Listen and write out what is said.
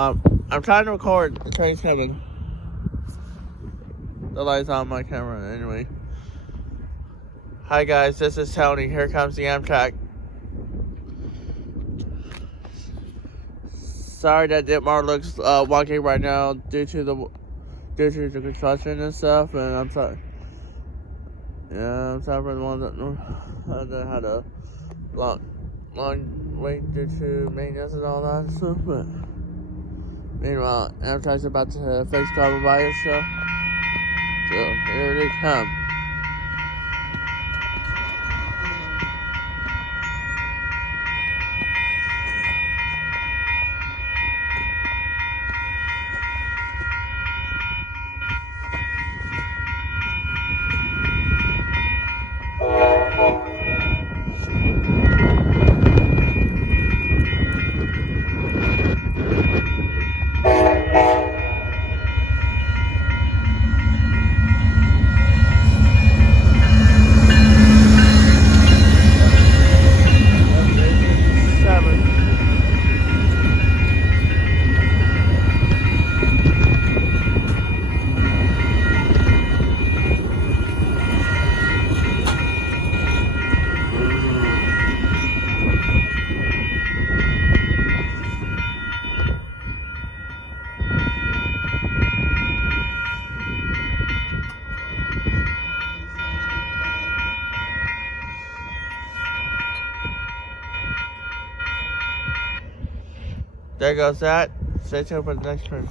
I'm trying to record. The train's coming. The light's on my camera anyway. Hi guys, this is Tony. Here comes the Amtrak. Sorry that Dittmar looks wonky right now due to the construction and stuff, and I'm sorry. Yeah, I'm sorry for the ones that had a long wait due to maintenance and all that stuff. But meanwhile, Amtrak's about to fix carbon bias stuff. So here they come. There goes that. Stay tuned for the next turn.